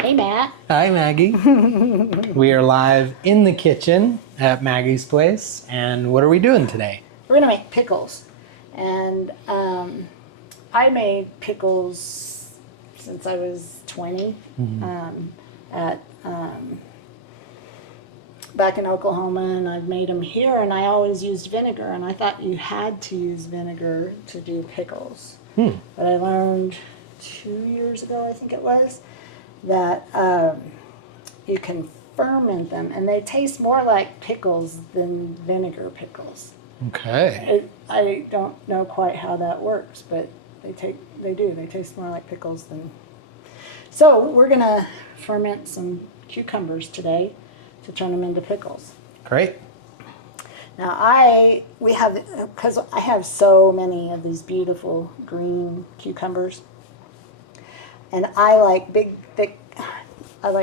Hey, Matt. Hi, Maggie. We are live in the kitchen at Maggie's place. And what are we doing today? We're going to make pickles. And I made pickles since I was 20 back in Oklahoma, and I've made them here, and I always used vinegar, and I thought you had to use vinegar to do pickles. But I learned 2 years ago, I think it was, that you can ferment them, and they taste more like pickles than vinegar pickles. Okay. I don't know quite how that works, but they do. They taste more like pickles than. So we're gonna ferment some cucumbers today to turn them into pickles. Great. Now because I have so many of these beautiful green cucumbers, and I like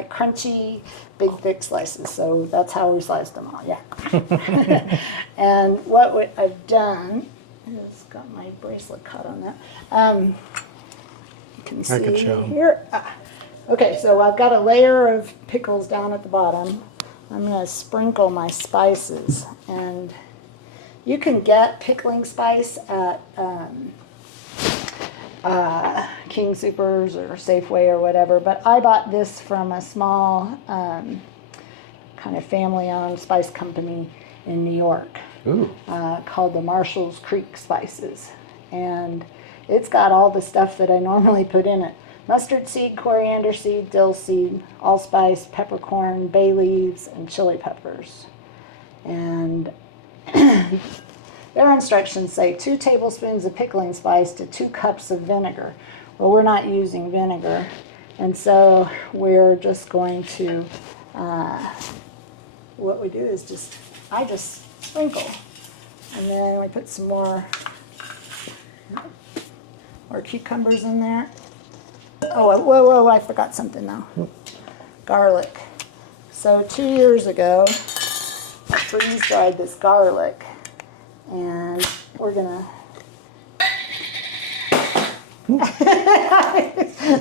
crunchy, big, thick slices. So that's how we sliced them all, yeah. And what I've done is got my bracelet cut on that. You can see I could show. here. Okay, so I've got a layer of pickles down at the bottom. I'm going to sprinkle my spices, and you can get pickling spice at King Soopers or Safeway or whatever, but I bought this from a small kind of family-owned spice company in New York. Ooh. Called the Marshall's Creek Spices, and it's got all the stuff that I normally put in it. Mustard seed, coriander seed, dill seed, allspice, peppercorn, bay leaves, and chili peppers. And their instructions say 2 tablespoons of pickling spice to 2 cups of vinegar. Well, we're not using vinegar, and so we're just going to, what we do is I just sprinkle. And then we put some more cucumbers in there. Oh, whoa, I forgot something now. Garlic. So 2 years ago, I freeze-dried this garlic, and we're gonna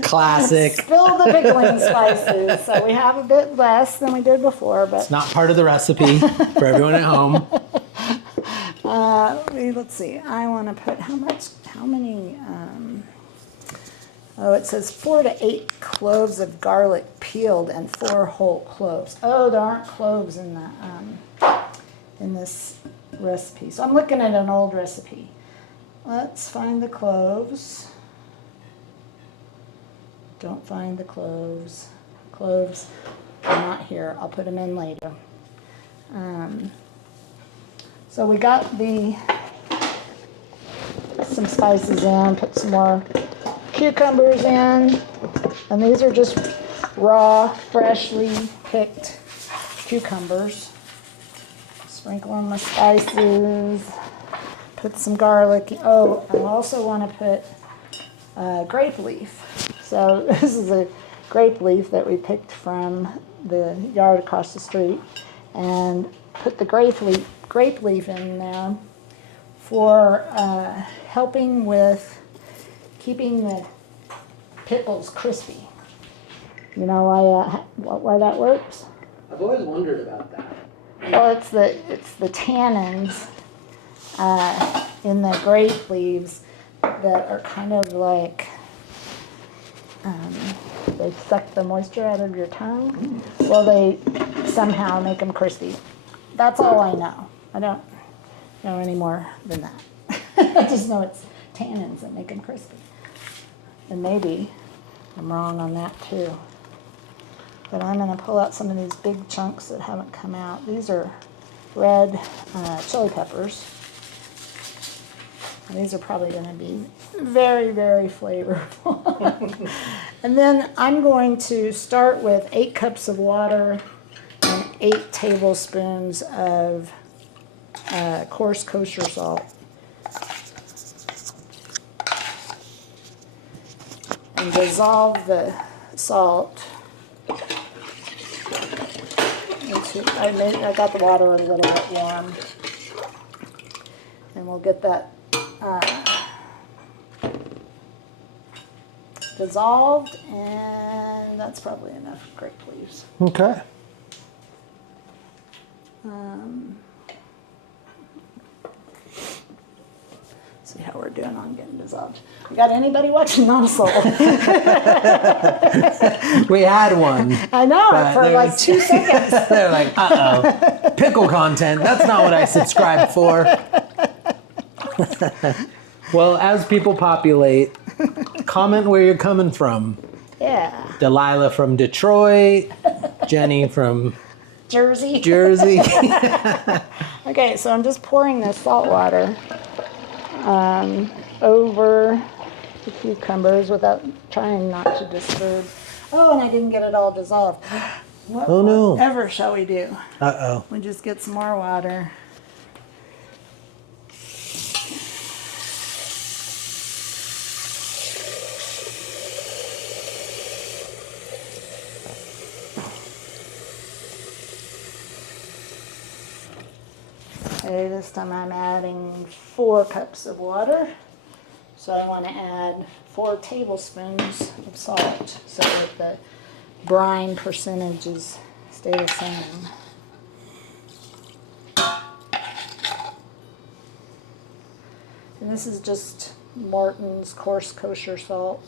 Classic. spill the pickling spices. So we have a bit less than we did before, but It's not part of the recipe for everyone at home. let's see. I want to put how many? It says 4 to 8 cloves of garlic peeled and 4 whole cloves. Oh, there aren't cloves in this recipe. So I'm looking at an old recipe. Let's find the cloves. Don't find the cloves. Cloves are not here. I'll put them in later. So we got some spices in, put some more cucumbers in, and these are just raw, freshly picked cucumbers. Sprinkle on the spices, put some garlic. Oh, I also want to put grape leaf. So this is a grape leaf that we picked from the yard across the street, and put the grape leaf in there for helping with keeping the pickles crispy. You know why that works? I've always wondered about that. Well, it's the tannins in the grape leaves that are kind of like they suck the moisture out of your tongue. Well, they somehow make them crispy. That's all I know. I don't know any more than that. I just know it's tannins that make them crispy. And maybe I'm wrong on that too. But I'm going to pull out some of these big chunks that haven't come out. These are red chili peppers. And these are probably going to be very, very flavorful. And then I'm going to start with 8 cups of water and 8 tablespoons of coarse kosher salt. And dissolve the salt into, I got the water a little bit warm, and we'll get that dissolved, and And that's probably enough grape leaves. Okay. See how we're doing on getting dissolved. We got anybody watching? Not a soul. We had one. I know, But for like there's- 2 seconds. They're like, uh-oh, pickle content. That's not what I subscribed for. Well, as people populate, comment where you're coming from. Yeah. Delilah from Detroit, Jenny from Jersey. Jersey. Okay, so I'm just pouring this salt water over the cucumbers without trying not to disturb. Oh, and I didn't get it all dissolved. Oh, no. Whatever shall we do? Uh-oh. We just get some more water. Okay, this time I'm adding 4 cups of water. So I want to add 4 tablespoons of salt so that the brine percentages stay the same. And this is just Morton's coarse kosher salt.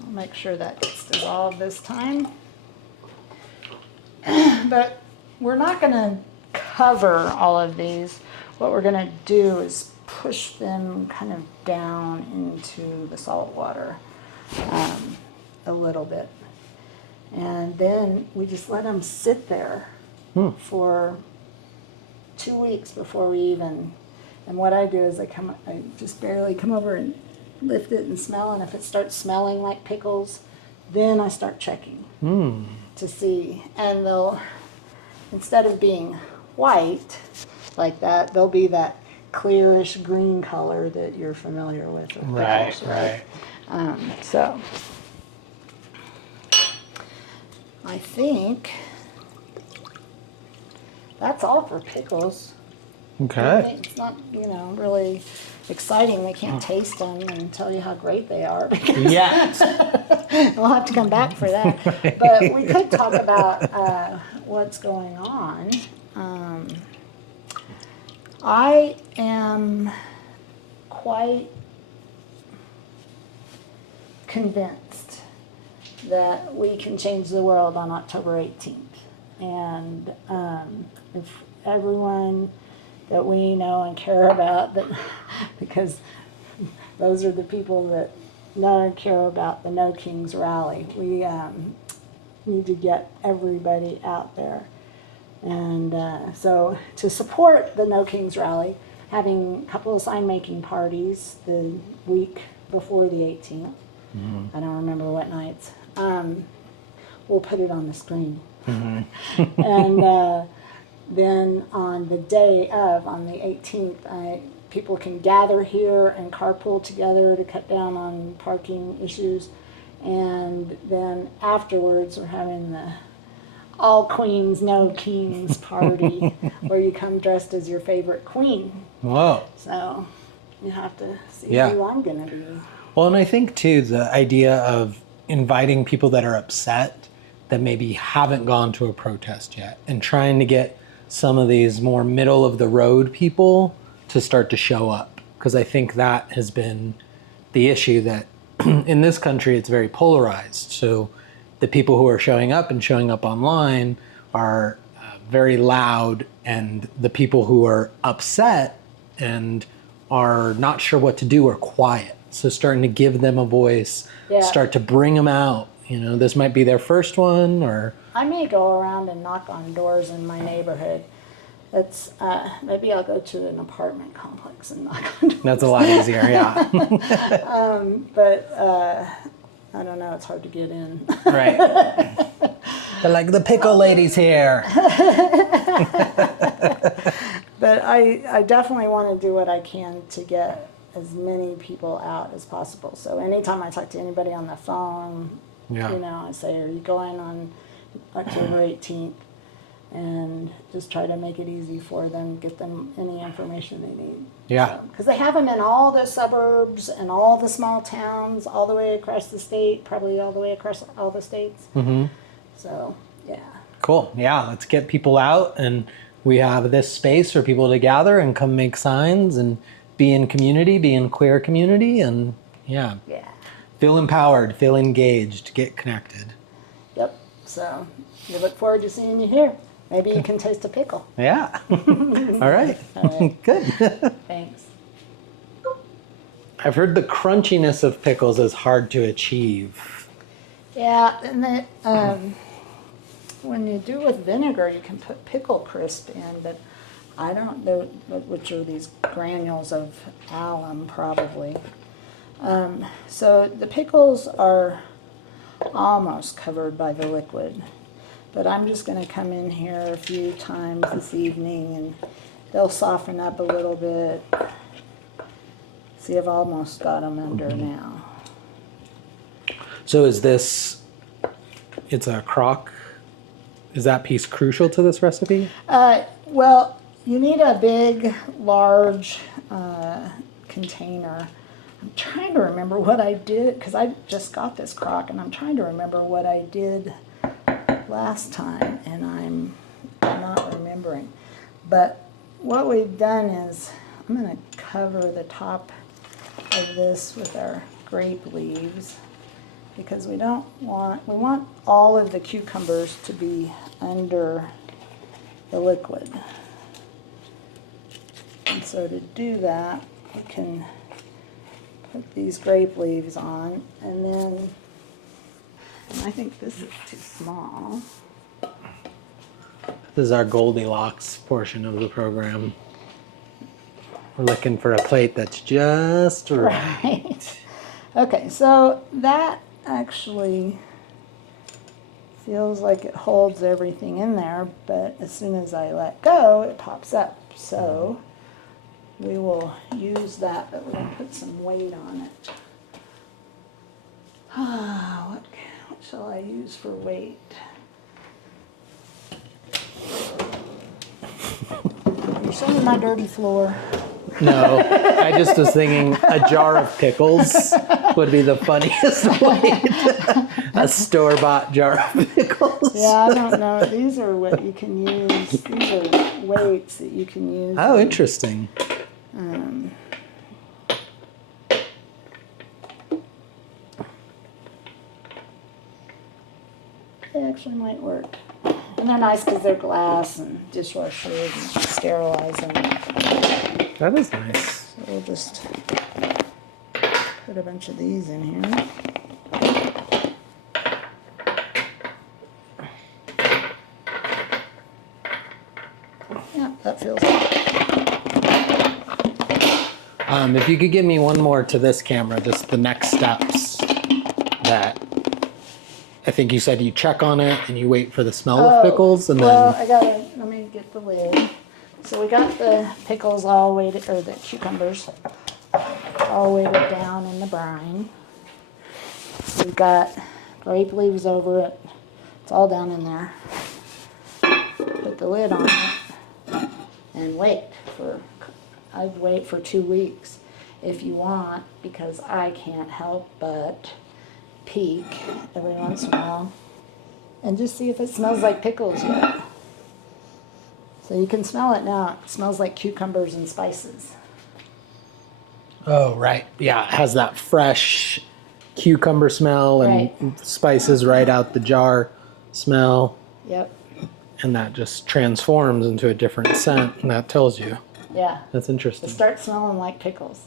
I'll make sure that gets dissolved this time. But we're not going to cover all of these. What we're going to do is push them kind of down into the salt water a little bit. And then we just let them sit there for 2 weeks before we even, and what I do is I just barely come over and lift it and smell, and if it starts smelling like pickles, then I start checking to see. And they'll, instead of being white like that, they'll be that clearish green color that you're familiar with pickles, Right. So I think that's all for pickles. Okay. It's not, really exciting. We can't taste them and tell you how great they are. Yeah. We'll have to come back for that. But we could talk about what's going on. I am quite convinced that we can change the world on October 18th. And if everyone that we know and care about, that because those are the people that know and care about the No Kings rally, we need to get everybody out there. And so to support the No Kings rally, having a couple of sign-making parties the week before the 18th, I don't remember what nights, we'll put it on the screen. And then on the day of, on the 18th, people can gather here and carpool together to cut down on parking issues. And then afterwards, we're having the All Queens, No Kings party, where you come dressed as your favorite queen. Whoa. So you have to see Yeah. who I'm going to be. Well, and I think, too, the idea of inviting people that are upset that maybe haven't gone to a protest yet and trying to get some of these more middle-of-the-road people to start to show up. Because I think that has been the issue, that in this country it's very polarized. So the people who are showing up and showing up online are very loud, and the people who are upset and are not sure what to do are quiet. So starting to give them a voice, start to bring them out. This might be their first one, or I may go around and knock on doors in my neighborhood. It's maybe I'll go to an apartment complex and knock on doors. that's a lot easier, yeah. But I don't know, it's hard to get in. Right. They're like, the pickle lady's here. But I definitely want to do what I can to get as many people out as possible. So anytime I talk to anybody on the phone, Yeah. I say, are you going on October 18th? and just try to make it easy for them, get them any information they need. Yeah. Because they have them in all the suburbs and all the small towns, all the way across the state, probably all the way across all the states. Mm-hmm. So, yeah. Cool. Yeah, let's get people out, and we have this space for people to gather and come make signs and be in community, be in queer community, and Yeah. feel empowered, feel engaged, get connected. Yep. So, we look forward to seeing you here. Maybe you can taste a pickle. Yeah. All right. Good. Thanks. I've heard the crunchiness of pickles is hard to achieve. Yeah, and then when you do with vinegar, you can put pickle crisp in, but I don't know which are these granules of alum, probably. So the pickles are almost covered by the liquid, but I'm just going to come in here a few times this evening, and they'll soften up a little bit. See, I've almost got them under now. So is this, it's a crock? Is that piece crucial to this recipe? Well, you need a big, large container. I'm trying to remember what I did, because I just got this crock, and I'm trying to remember what I did last time, and I'm not remembering. But what we've done is, I'm going to cover the top of this with our grape leaves, because we want all of the cucumbers to be under the liquid. And so to do that, we can put these grape leaves on, and then, and I think this is too small. This is our Goldilocks portion of the program. We're looking for a plate that's just right. Right. Okay, so that actually feels like it holds everything in there, but as soon as I let go, it pops up. So we will use that, but we're going to put some weight on it. What shall I use for weight? You're showing my dirty floor. No, I just was thinking a jar of pickles would be the funniest weight. A store-bought jar of pickles. Yeah, I don't know. These are what you can use. These are weights that you can use. Oh, interesting. They actually might work. And they're nice because they're glass and dishwasher and sterilize them. That is nice. So we'll just put a bunch of these in here. Yeah, that feels good. If you could give me one more to this camera, just the next steps that I think you said you check on it and you wait for the smell of pickles, and well, then let me get the lid. So we got the pickles all weighted, or the cucumbers all weighted down in the brine. We've got grape leaves over it. It's all down in there. Put the lid on it and I'd wait for 2 weeks if you want, because I can't help but peek every once in a while and just see if it smells like pickles yet. So you can smell it now. It smells like cucumbers and spices. oh right, yeah, it has that fresh cucumber smell and spices right out the jar smell, Yep. and that just transforms into a different scent, and that tells you. Yeah. That's It interesting. starts smelling like pickles.